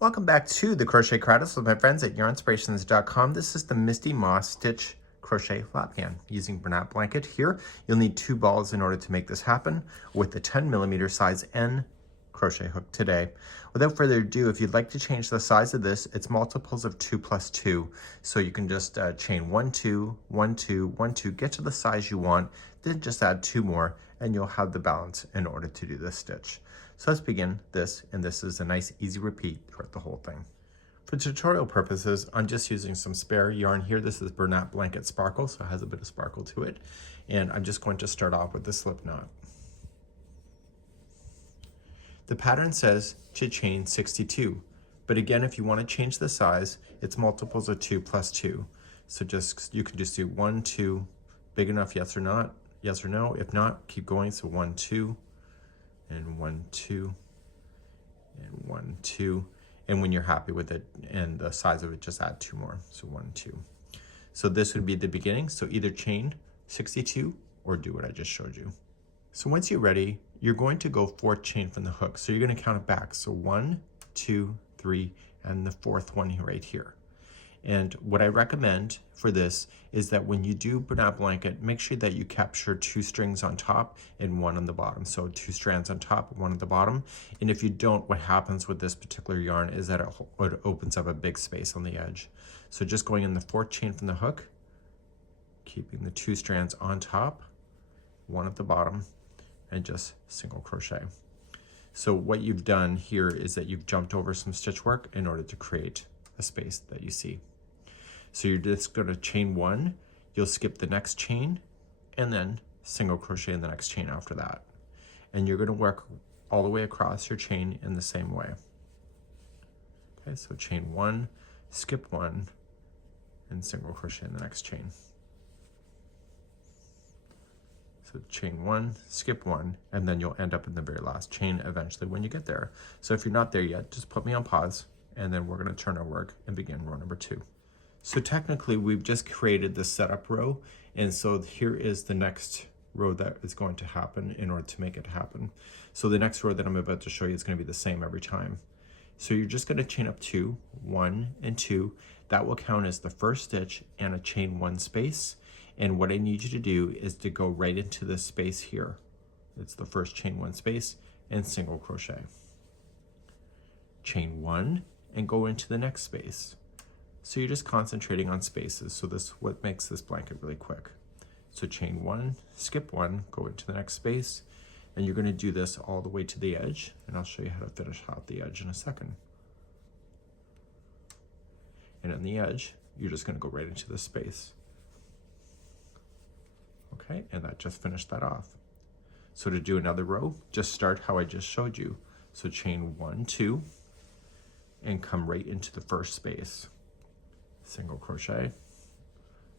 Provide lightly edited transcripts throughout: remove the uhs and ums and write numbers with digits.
Welcome back to the Crochet Cradles with my friends at yarnspirations.com. This is the Misty Moss Stitch Crochet Lapghan using Granite blanket. Here, you'll need 2 balls in order to make this happen with the 10mm size N crochet hook today. Without further ado, if you'd like to change the size of this, it's multiples of 2 plus 2. So you can just chain 1, 2, 1, 2, 1, 2, get to the size you want, then just add 2 more, and you'll have the balance in order to do this stitch. So let's begin this, and this is a nice easy repeat throughout the whole thing. For tutorial purposes, I'm just using some spare yarn here. This is Granite Blanket Sparkle, so it has a bit of sparkle to it. And I'm just going to start off with the slip knot. The pattern says to chain 62, but again, if you want to change the size, it's multiples of 2 plus 2. So you can just do 1, 2, big enough, yes or not, yes or no. If not, keep going. So 1, 2, and 1, 2, and 1, 2. And when you're happy with it and the size of it, just add 2 more. So 1, 2. So this would be the beginning. So either chain 62 or do what I just showed you. So once you're ready, you're going to go 4th chain from the hook. So you're going to count it back. So 1, 2, 3, and the 4th one right here. And what I recommend for this is that when you do Granite blanket, make sure that you capture 2 strings on top and 1 on the bottom. So 2 strands on top, 1 on the bottom. And if you don't, what happens with this particular yarn is that it opens up a big space on the edge. So just going in the 4th chain from the hook, keeping the 2 strands on top, 1 at the bottom, and just single crochet. So what you've done here is that you've jumped over some stitch work in order to create a space that you see. So you're just going to chain 1, you'll skip the next chain, and then single crochet in the next chain after that. And you're going to work all the way across your chain in the same way. Okay, so chain 1, skip 1, and single crochet in the next chain. So chain 1, skip 1, and then you'll end up in the very last chain eventually when you get there. So if you're not there yet, just put me on pause, and then we're going to turn our work and begin row number 2. So technically we've just created the setup row, and so here is the next row that is going to happen in order to make it happen. So the next row that I'm about to show you is going to be the same every time. So you're just going to chain up 2, 1 and 2. That will count as the first stitch and a chain 1 space. And what I need you to do is to go right into this space here. It's the first chain 1 space and single crochet. Chain 1 and go into the next space. So you're just concentrating on spaces. So this what makes this blanket really quick. So chain 1, skip 1, go into the next space, and you're going to do this all the way to the edge, and I'll show you how to finish out the edge in a second. And on the edge, you're just going to go right into the space. Okay, and that just finished that off. So to do another row, just start how I just showed you. So chain 1, 2, and come right into the first space. Single crochet,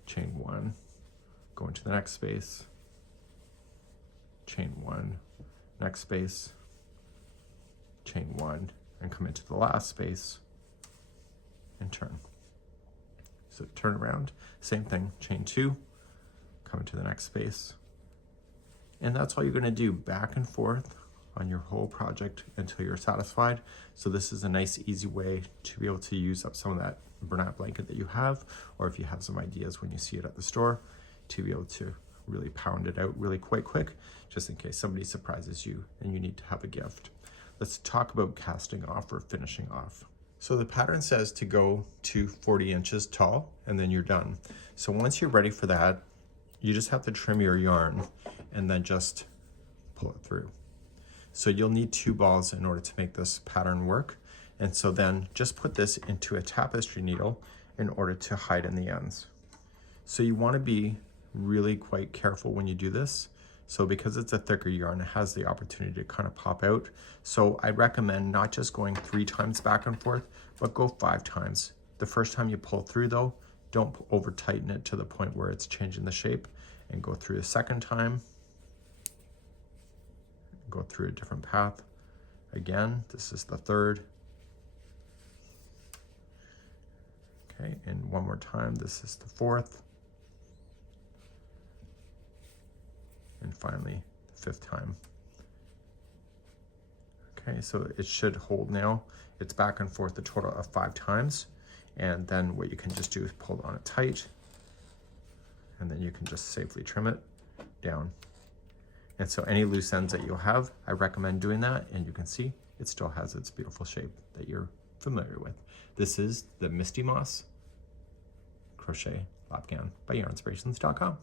chain 1, go into the next space, chain 1, next space, chain 1, and come into the last space and turn. So turn around, same thing, chain 2, come into the next space. And that's all you're going to do, back and forth on your whole project until you're satisfied. So this is a nice easy way to be able to use up some of that Granite blanket that you have, or if you have some ideas when you see it at the store, to be able to really pound it out really quite quick, just in case somebody surprises you and you need to have a gift. Let's talk about casting off or finishing off. So the pattern says to go to 40 inches tall, and then you're done. So once you're ready for that, you just have to trim your yarn and then just pull it through. So you'll need 2 balls in order to make this pattern work. And so then just put this into a tapestry needle in order to hide in the ends. So you want to be really quite careful when you do this. So because it's a thicker yarn, it has the opportunity to kind of pop out. So I recommend not just going 3 times back and forth, but go 5 times. The first time you pull through though, don't over tighten it to the point where it's changing the shape, and go through a second time. Go through a different path. Again, this is the 3rd. Okay, and one more time, this is the 4th. And finally, the 5th time. Okay, so it should hold now. It's back and forth a total of 5 times. And then what you can just do is pull on it tight, and then you can just safely trim it down. And so any loose ends that you'll have, I recommend doing that, and you can see it still has its beautiful shape that you're familiar with. This is the Misty Moss Crochet Lapghan by yarnspirations.com.